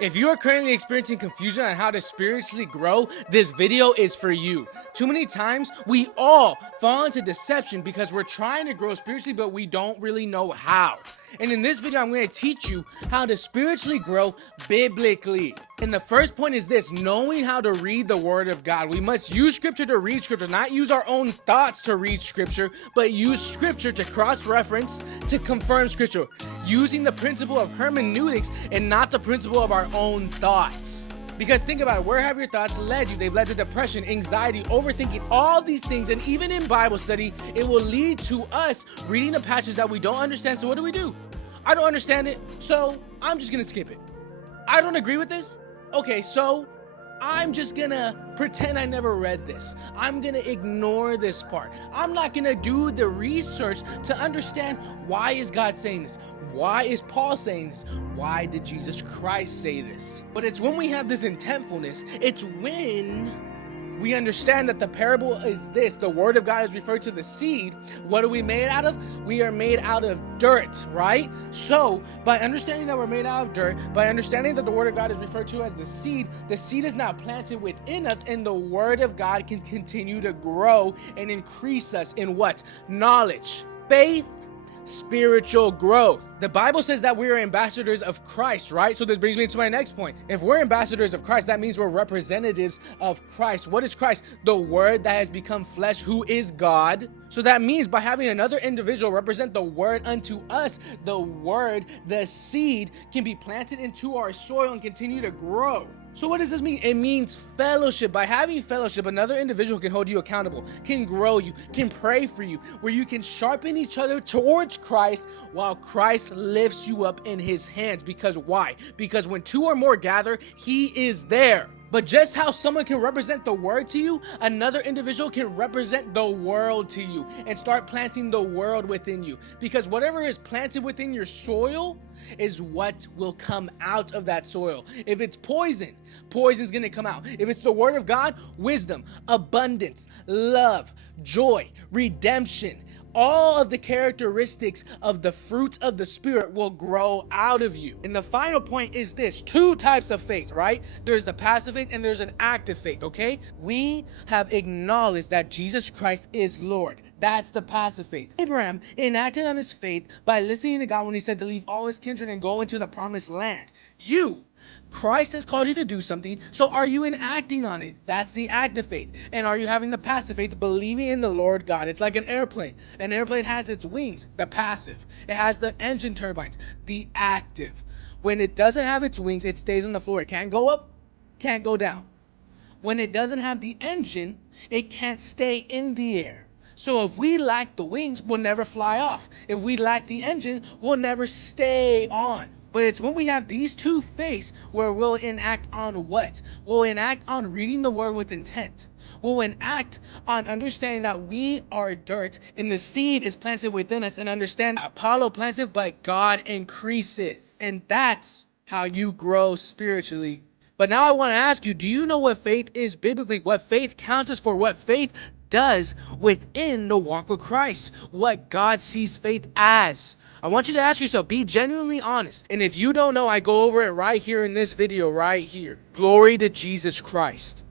If you are currently experiencing confusion on how to spiritually grow, this video is for you. Too many times, we all fall into deception because we're trying to grow spiritually, but we don't really know how. And in this video, I'm going to teach you how to spiritually grow biblically. And the first point is this: knowing how to read the Word of God. We must use Scripture to read Scripture, not use our own thoughts to read Scripture, but use Scripture to cross-reference, to confirm Scripture, using the principle of hermeneutics and not the principle of our own thoughts. Because think about it, where have your thoughts led you? They've led to depression, anxiety, overthinking, all these things. And even in Bible study, it will lead to us reading a passage that we don't understand. So what do? I don't understand it, so I'm just gonna skip it. I don't agree with this? Okay, so I'm just gonna pretend I never read this. I'm gonna ignore this part. I'm not gonna do the research to understand, why is God saying this? Why is Paul saying this? Why did Jesus Christ say this? But it's when we have this intentfulness, it's when we understand that the parable is this: the Word of God is referred to the seed. What are we made out of? We are made out of dirt, right? So by understanding that we're made out of dirt, by understanding that the Word of God is referred to as the seed is now planted within us, and the Word of God can continue to grow and increase us in what? Knowledge, faith, spiritual growth. The Bible says that we are ambassadors of Christ, right? So this brings me to my next point. If we're ambassadors of Christ, that means we're representatives of Christ. What is Christ? The Word that has become flesh, who is God. So that means by having another individual represent the Word unto us, the Word, the seed, can be planted into our soil and continue to grow. So what does this mean? It means fellowship. By having fellowship, another individual can hold you accountable, can grow you, can pray for you, where you can sharpen each other towards Christ while Christ lifts you up in his hands. Because why? Because when two or more gather, he is there. But just how someone can represent the Word to you, another individual can represent the world to you and start planting the world within you. Because whatever is planted within your soil is what will come out of that soil. If it's poison, poison's gonna come out. If it's the Word of God, wisdom, abundance, love, joy, redemption, all of the characteristics of the fruit of the Spirit will grow out of you. And the final point is this: two types of faith, right? There's the passive faith and there's an active faith, okay? We have acknowledged that Jesus Christ is Lord. That's the passive faith. Abraham enacted on his faith by listening to God when he said to leave all his kindred and go into the promised land. Christ has called you to do something, so are you enacting on it? That's the active faith. And are you having the passive faith, believing in the Lord God? It's like an airplane. An airplane has its wings, the passive. It has the engine turbines, the active. When it doesn't have its wings, it stays on the floor. It can't go up, can't go down. When it doesn't have the engine, it can't stay in the air. So if we lack the wings, we'll never fly off. If we lack the engine, we'll never stay on. But it's when we have these two faiths where we'll enact on what? We'll enact on reading the Word with intent. We'll enact on understanding that we are dirt and the seed is planted within us, and understand Apollo plants it, but God increase it. And that's how you grow spiritually. But now I want to ask you, do you know what faith is biblically? What faith counts as for? What faith does within the walk with Christ? What God sees faith as? I want you to ask yourself, be genuinely honest. And if you don't know, I go over it right here in this video right here. Glory to Jesus Christ.